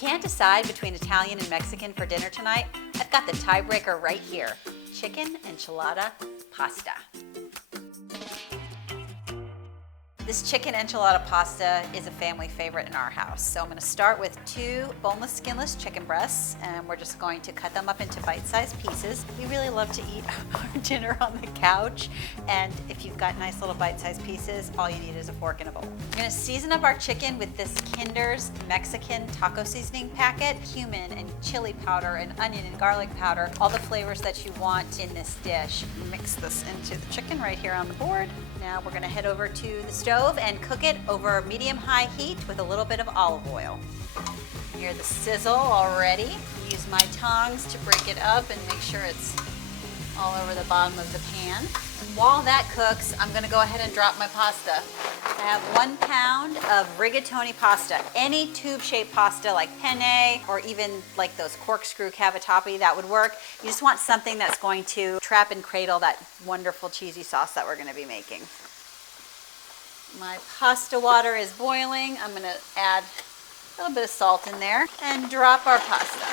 can't decide between Italian and Mexican for dinner tonight, I've got the tiebreaker right here. Chicken enchilada pasta. This chicken enchilada pasta is a family favorite in our house. So I'm going to start with 2 boneless, skinless chicken breasts, and we're just going to cut them up into bite-sized pieces. We really love to eat our dinner on the couch, and if you've got nice little bite-sized pieces, all you need is a fork and a bowl. We're going to season up our chicken with this Kinder's Mexican taco seasoning packet, cumin and chili powder and onion and garlic powder, all the flavors that you want in this dish. Mix this into the chicken right here on the board. Now we're going to head over to the stove and cook it over medium-high heat with a little bit of olive oil. You hear the sizzle already. Use my tongs to break it up and make sure it's all over the bottom of the pan. While that cooks, I'm going to go ahead and drop my pasta. I have 1 pound of rigatoni pasta. Any tube-shaped pasta like penne or even like those corkscrew cavatappi, that would work. You just want something that's going to trap and cradle that wonderful cheesy sauce that we're going to be making. My pasta water is boiling. I'm going to add a little bit of salt in there and drop our pasta.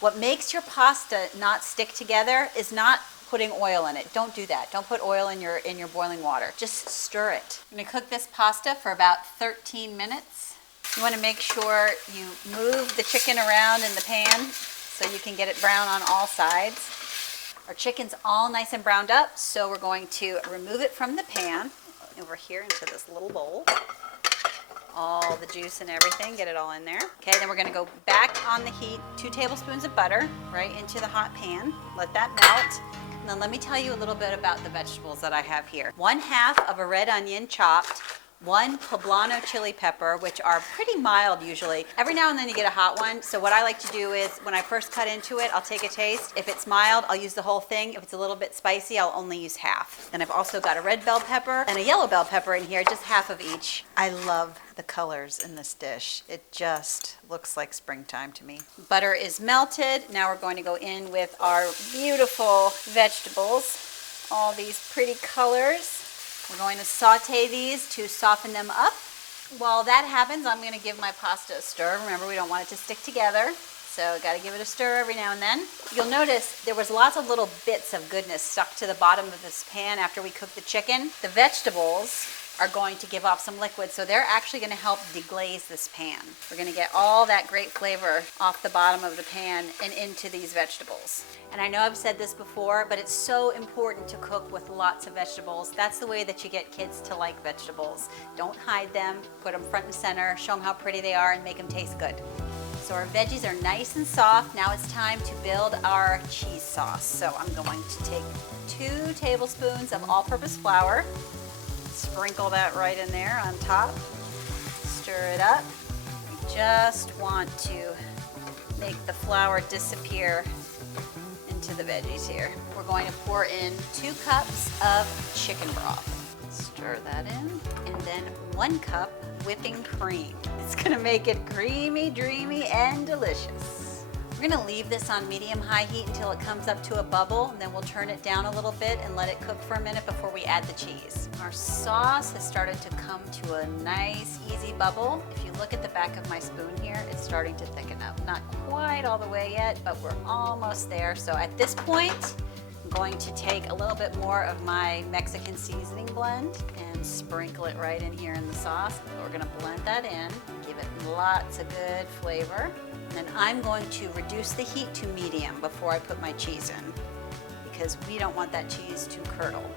What makes your pasta not stick together is not putting oil in it. Don't do that. Don't put oil in your boiling water. Just stir it. I'm going to cook this pasta for about 13 minutes. You want to make sure you move the chicken around in the pan so you can get it brown on all sides. Our chicken's all nice and browned up, so we're going to remove it from the pan over here into this little bowl. All the juice and everything, get it all in there. Okay, then we're going to go back on the heat, 2 tablespoons of butter right into the hot pan. Let that melt. And then let me tell you a little bit about the vegetables that I have here. 1/2 of a red onion chopped, 1 poblano chili pepper, which are pretty mild usually. Every now and then you get a hot one, so what I like to do is when I first cut into it, I'll take a taste. If it's mild, I'll use the whole thing. If it's a little bit spicy, I'll only use half. Then I've also got a red bell pepper and a yellow bell pepper in here, just half of each. I love the colors in this dish. It just looks like springtime to me. Butter is melted. Now we're going to go in with our beautiful vegetables. All these pretty colors. We're going to saute these to soften them up. While that happens, I'm going to give my pasta a stir. Remember, we don't want it to stick together, so got to give it a stir every now and then. You'll notice there was lots of little bits of goodness stuck to the bottom of this pan after we cooked the chicken. The vegetables are going to give off some liquid, so they're actually going to help deglaze this pan. We're going to get all that great flavor off the bottom of the pan and into these vegetables. And I know I've said this before, but it's so important to cook with lots of vegetables. That's the way that you get kids to like vegetables. Don't hide them, put them front and center, show them how pretty they are, and make them taste good. So our veggies are nice and soft. Now it's time to build our cheese sauce. So I'm going to take 2 tablespoons of all-purpose flour, sprinkle that right in there on top, stir it up. We just want to make the flour disappear into the veggies here. We're going to pour in 2 cups of chicken broth. Stir that in, and then 1 cup whipping cream. It's gonna make it creamy, dreamy, and delicious. We're gonna leave this on medium-high heat until it comes up to a bubble, and then we'll turn it down a little bit and let it cook for a minute before we add the cheese. Our sauce has started to come to a nice, easy bubble. If you look at the back of my spoon here, it's starting to thicken up. Not quite all the way yet, but we're almost there. So at this point, I'm going to take a little bit more of my Mexican seasoning blend and sprinkle it right in here in the sauce. We're gonna blend that in, give it lots of good flavor. And then I'm going to reduce the heat to medium before I put my cheese in, because we don't want that cheese to curdle.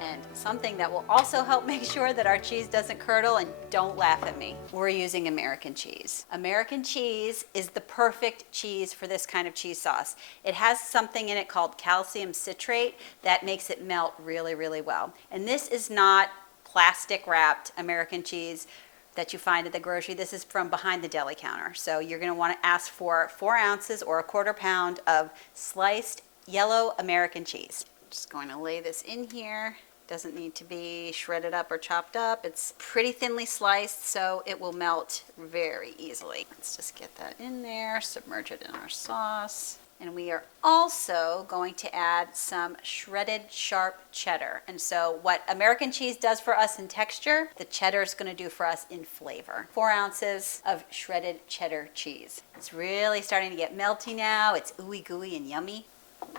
And something that will also help make sure that our cheese doesn't curdle, and don't laugh at me, we're using American cheese. American cheese is the perfect cheese for this kind of cheese sauce. It has something in it called calcium citrate that makes it melt really, really well. And this is not plastic wrapped American cheese that you find at the grocery. This is from behind the deli counter. So you're gonna wanna ask for 4 ounces or 1/4 pound of sliced yellow American cheese. Just going to lay this in here. Doesn't need to be shredded up or chopped up. It's pretty thinly sliced, so it will melt very easily. Let's just get that in there, submerge it in our sauce. And we are also going to add some shredded sharp cheddar. And so what American cheese does for us in texture, the cheddar is going to do for us in flavor. 4 ounces of shredded cheddar cheese. It's really starting to get melty now. It's ooey gooey and yummy.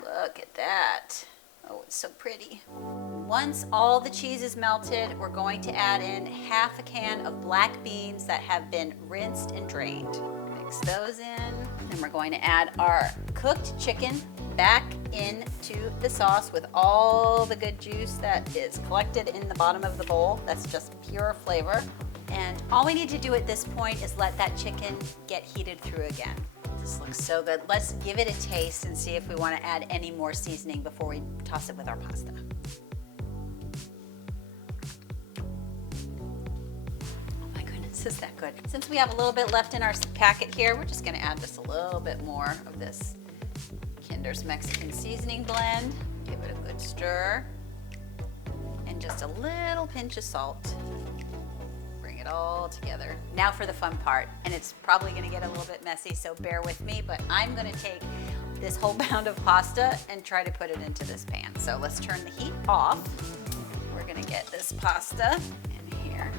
Look at that. Oh, it's so pretty. Once all the cheese is melted, we're going to add in half a can of black beans that have been rinsed and drained. Mix those in. Then we're going to add our cooked chicken back into the sauce with all the good juice that is collected in the bottom of the bowl. That's just pure flavor. And all we need to do at this point is let that chicken get heated through again. This looks so good. Let's give it a taste and see if we want to add any more seasoning before we toss it with our pasta. Oh my goodness, is that good? Since we have a little bit left in our packet here, we're just going to add just a little bit more of this Kinder's Mexican seasoning blend. Give it a good stir. And just a little pinch of salt. All together. Now for the fun part, and it's probably going to get a little bit messy, so bear with me, but I'm going to take this whole pound of pasta and try to put it into this pan. So let's turn the heat off. We're going to get this pasta in here.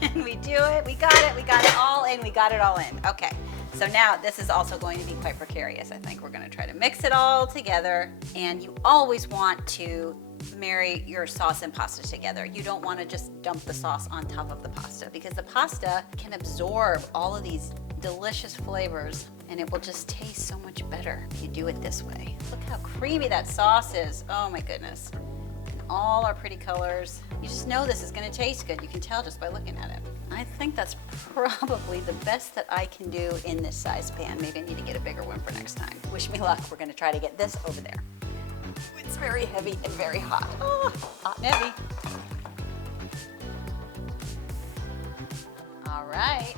And we do it. We got it all in. We got it all in. Okay. So now this is also going to be quite precarious. I think we're going to try to mix it all together, and you always want to marry your sauce and pasta together. You don't want to just dump the sauce on top of the pasta, because the pasta can absorb all of these delicious flavors and it will just taste so much better if you do it this way. Look how creamy that sauce is. Oh my goodness. And all our pretty colors. You just know this is going to taste good. You can tell just by looking at it. I think that's probably the best that I can do in this size pan. Maybe I need to get a bigger one for next time. Wish me luck. We're going to try to get this over there. It's very heavy and very hot. Oh, hot and heavy. All right,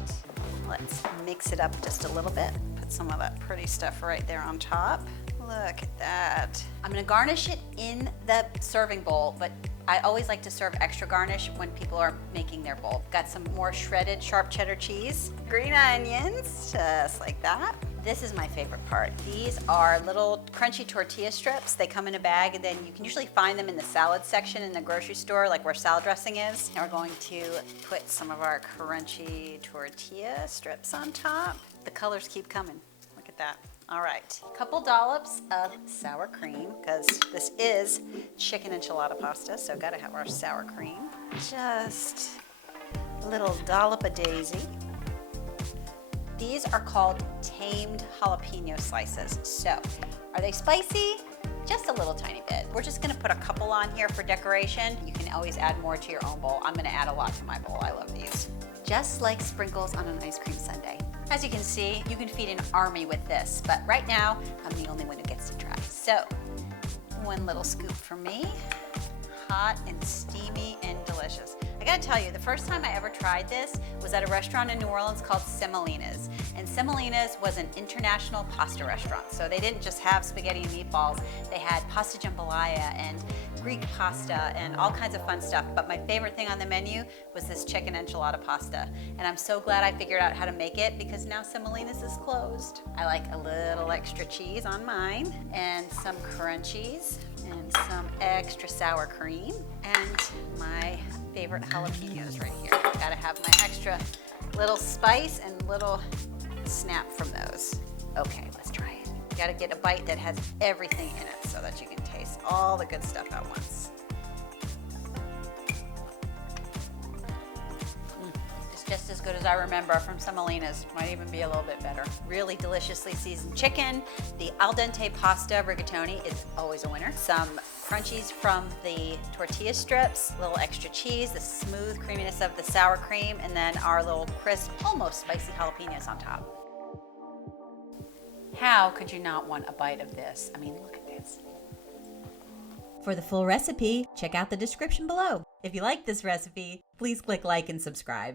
let's mix it up just a little bit. Put some of that pretty stuff right there on top. Look at that. I'm gonna garnish it in the serving bowl, but I always like to serve extra garnish when people are making their bowl. Got some more shredded sharp cheddar cheese, green onions, just like that. This is my favorite part. These are little crunchy tortilla strips. They come in a bag, and then you can usually find them in the salad section in the grocery store, like where salad dressing is. And we're going to put some of our crunchy tortilla strips on top. The colors keep coming. Look at that. All right, a couple dollops of sour cream, because this is chicken enchilada pasta, so gotta have our sour cream. Just a little dollop of daisy. These are called tamed jalapeno slices. So, are they spicy? Just a little tiny bit. We're just gonna put a couple on here for decoration. You can always add more to your own bowl. I'm gonna add a lot to my bowl. I love these. Just like sprinkles on an ice cream sundae. As you can see, you can feed an army with this, but right now, I'm the only one who gets to try. So, one little scoop for me. Hot and steamy and delicious. I gotta tell you, the first time I ever tried this was at a restaurant in New Orleans called Semolina's. And Semolina's was an international pasta restaurant. So they didn't just have spaghetti and meatballs. They had pasta jambalaya and Greek pasta and all kinds of fun stuff. But my favorite thing on the menu was this chicken enchilada pasta. And I'm so glad I figured out how to make it, because now Semolina's is closed. I like a little extra cheese on mine, and some crunchies, and some extra sour cream, and my favorite jalapenos right here. Gotta have my extra little spice and little snap from those. Okay, let's try it. You gotta get a bite that has everything in it so that you can taste all the good stuff at once. It's just as good as I remember from Semolina's. Might even be a little bit better. Really deliciously seasoned chicken. The al dente pasta rigatoni is always a winner. Some crunchies from the tortilla strips, a little extra cheese, the smooth creaminess of the sour cream, and then our little crisp, almost spicy jalapenos on top. How could you not want a bite of this? I mean, look at this. For the full recipe, check out the description below. If you like this recipe, please click like and subscribe.